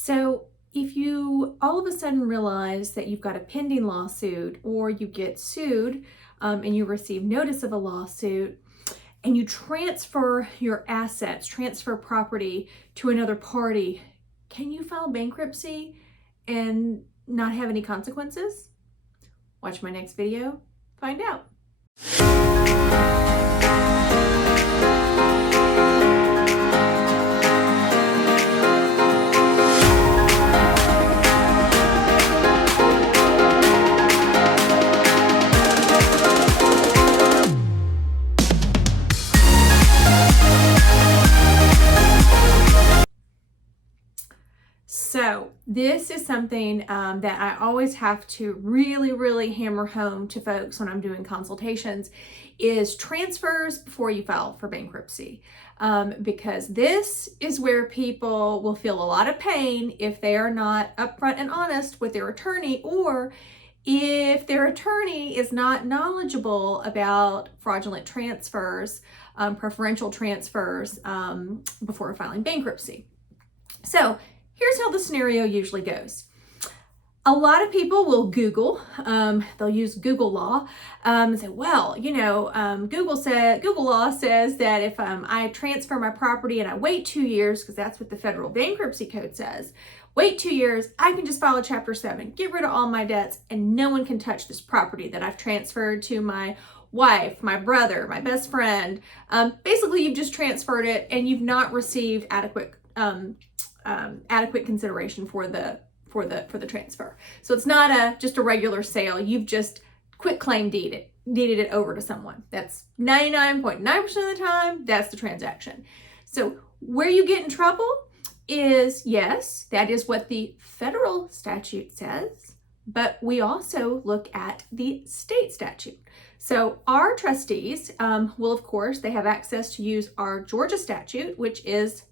So if you all of a sudden realize that you've got a pending lawsuit, or you get sued and you receive notice of a lawsuit, and you transfer your assets, transfer property to another party, can you file bankruptcy and not have any consequences? Watch my next video, find out. So this is something that I always have to really hammer home to folks when I'm doing consultations, is transfers before you file for bankruptcy. Because this is where people will feel a lot of pain if they are not upfront and honest with their attorney, or if their attorney is not knowledgeable about fraudulent transfers, preferential transfers before filing bankruptcy. So here's how the scenario usually goes. A lot of people will Google, they'll use Google law and say, well, Google law says that if I transfer my property and I wait 2 years, because that's what the federal bankruptcy code says, wait 2 years, I can just file a Chapter 7, get rid of all my debts, and no one can touch this property that I've transferred to my wife, my brother, my best friend. Basically, you've just transferred it and you've not received adequate consideration for the transfer. So it's not just a regular sale. You've just quit claim deeded it over to someone. That's 99.9% of the time, that's the transaction. So where you get in trouble is, yes, that is what the federal statute says, but we also look at the state statute. So our trustees will, of course, they have access to use our Georgia statute, which is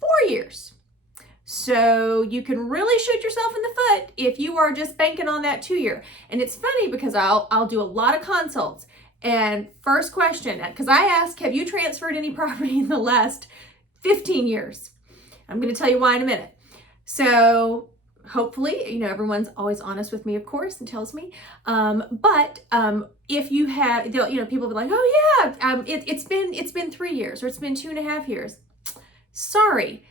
4 years. So you can really shoot yourself in the foot if you are just banking on that 2 year. And it's funny because I'll do a lot of consults, and first question, because I ask, have you transferred any property in the last 15 years? I'm going to tell you why in a minute. So hopefully, everyone's always honest with me, of course, and tells me. But if you have, people will be like, oh yeah, it's been 3 years, or it's been 2.5 years. Sorry.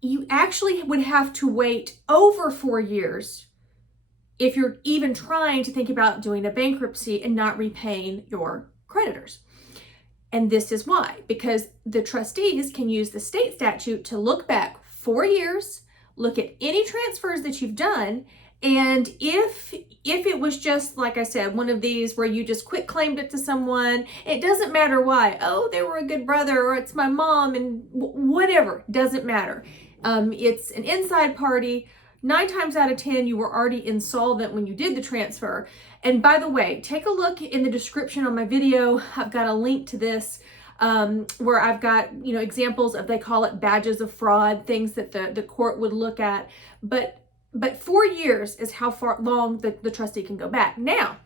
You actually would have to wait over 4 years if you're even trying to think about doing a bankruptcy and not repaying your creditors. And this is why, because the trustees can use the state statute to look back 4 years, look at any transfers that you've done, and if it was just, like I said, one of these where you just quit claimed it to someone, it doesn't matter why. Oh, they were a good brother, or it's my mom, and whatever, doesn't matter. It's an inside party. 9 times out of 10, you were already insolvent when you did the transfer. And by the way, take a look in the description on my video. I've got a link to this where I've got, examples of, they call it badges of fraud, things that the court would look at. But 4 years is how long the trustee can go back. Now,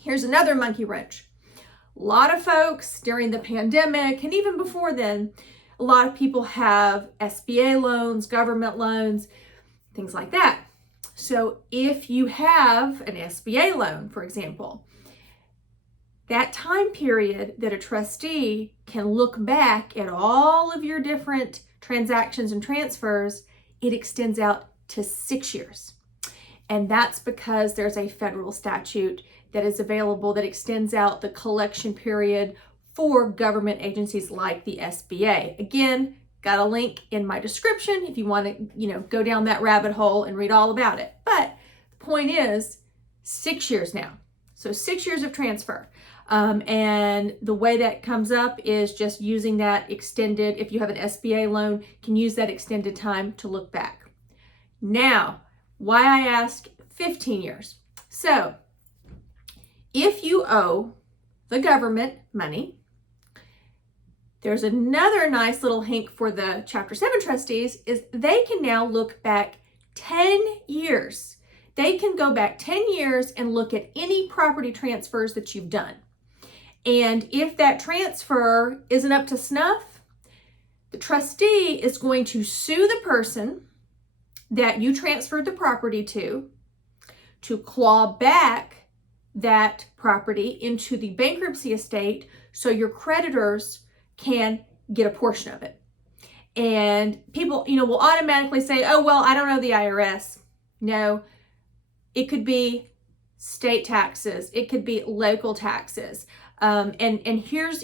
here's another monkey wrench. A lot of folks during the pandemic, and even before then, a lot of people have SBA loans, government loans, things like that. So if you have an SBA loan, for example, that time period that a trustee can look back at all of your different transactions and transfers, it extends out to 6 years. And that's because there's a federal statute that is available that extends out the collection period for government agencies like the SBA. Again, got a link in my description if you want to, go down that rabbit hole and read all about it. But the point is, 6 years now. So 6 years of transfer. And the way that comes up is just using that extended, if you have an SBA loan, can use that extended time to look back. Now, why I ask 15 years. So if you owe the government money, there's another nice little hint for the Chapter 7 trustees, is they can now look back 10 years. They can go back 10 years and look at any property transfers that you've done. And if that transfer isn't up to snuff, the trustee is going to sue the person that you transferred the property to claw back that property into the bankruptcy estate so your creditors can get a portion of it. And people, will automatically say, oh, well, I don't know the IRS. No, it could be state taxes. It could be local taxes. And here's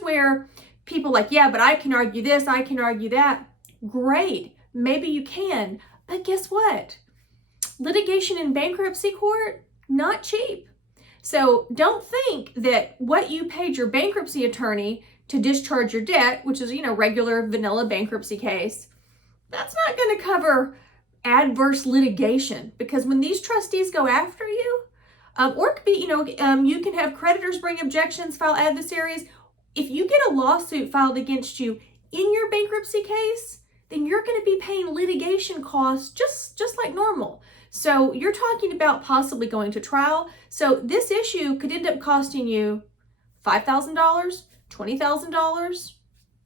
where people like, yeah, but I can argue this, I can argue that. Great. Maybe you can. But guess what? Litigation in bankruptcy court, not cheap. So don't think that what you paid your bankruptcy attorney to discharge your debt, which is, regular vanilla bankruptcy case, that's not going to cover adverse litigation. Because when these trustees go after you, or it could be, you can have creditors bring objections, file adversaries. If you get a lawsuit filed against you in your bankruptcy case, then you're going to be paying litigation costs just like normal. So you're talking about possibly going to trial. So this issue could end up costing you $5,000, $20,000,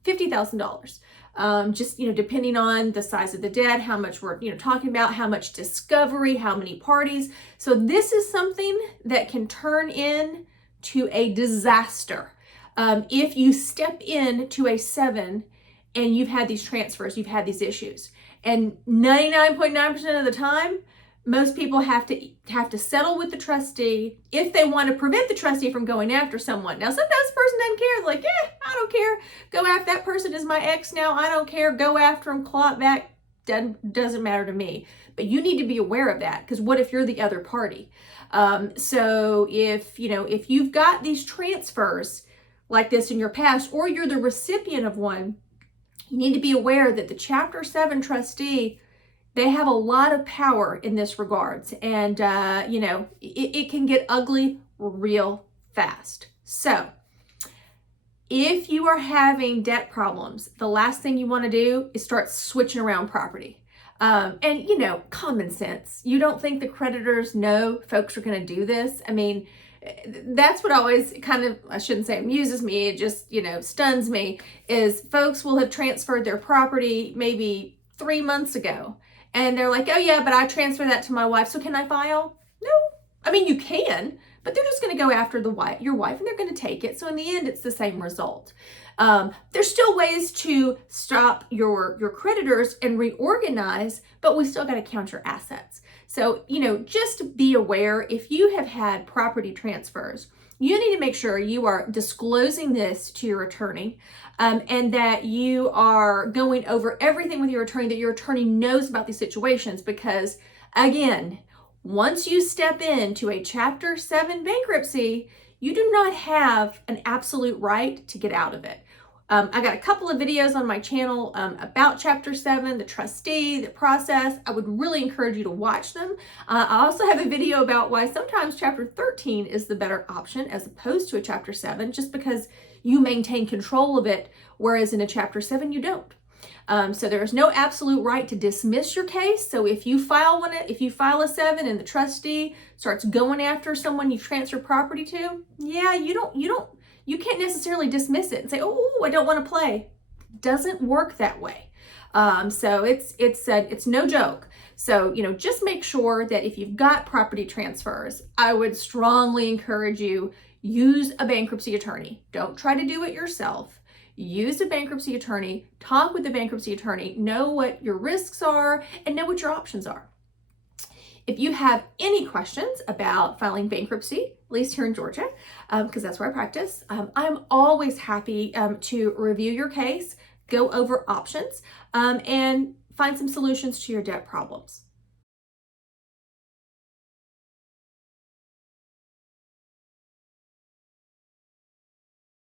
$50,000. Just, depending on the size of the debt, how much we're, talking about, how much discovery, how many parties. So this is something that can turn into a disaster. If you step into a 7 and you've had these transfers, you've had these issues. And 99.9% of the time, most people have to settle with the trustee if they want to prevent the trustee from going after someone. Now, sometimes the person doesn't care. They're like, yeah, I don't care. Go after that person is my ex now. I don't care. Go after him, claw it back. Doesn't matter to me. But you need to be aware of that, because what if you're the other party? So if you've got these transfers like this in your past, or you're the recipient of one, you need to be aware that the Chapter 7 trustee, they have a lot of power in this regards. And, it can get ugly real fast. So if you are having debt problems, the last thing you want to do is start switching around property. And, common sense. You don't think the creditors know folks are going to do this? I mean, that's what always I shouldn't say amuses me, it just, stuns me, is folks will have transferred their property maybe 3 months ago. And they're like, oh yeah, but I transferred that to my wife, so can I file? No. I mean, you can, but they're just going to go after your wife, and they're going to take it. So in the end, it's the same result. There's still ways to stop your creditors and reorganize, but we still got to count your assets. So, just be aware, if you have had property transfers, you need to make sure you are disclosing this to your attorney, and that you are going over everything with your attorney, that your attorney knows about these situations. Because again, once you step into a Chapter 7 bankruptcy, you do not have an absolute right to get out of it. I got a couple of videos on my channel about Chapter 7, the trustee, the process. I would really encourage you to watch them. I also have a video about why sometimes Chapter 13 is the better option as opposed to a Chapter 7, just because you maintain control of it, whereas in a Chapter 7 you don't. So there is no absolute right to dismiss your case. So if you file a 7 and the trustee starts going after someone you transfer property to, yeah, you can't necessarily dismiss it and say, oh, I don't want to play. Doesn't work that way. So it's no joke. So, just make sure that if you've got property transfers, I would strongly encourage you, use a bankruptcy attorney. Don't try to do it yourself. Use a bankruptcy attorney, talk with the bankruptcy attorney, know what your risks are, and know what your options are. If you have any questions about filing bankruptcy, at least here in Georgia, because that's where I practice, I'm always happy to review your case, go over options, and find some solutions to your debt problems.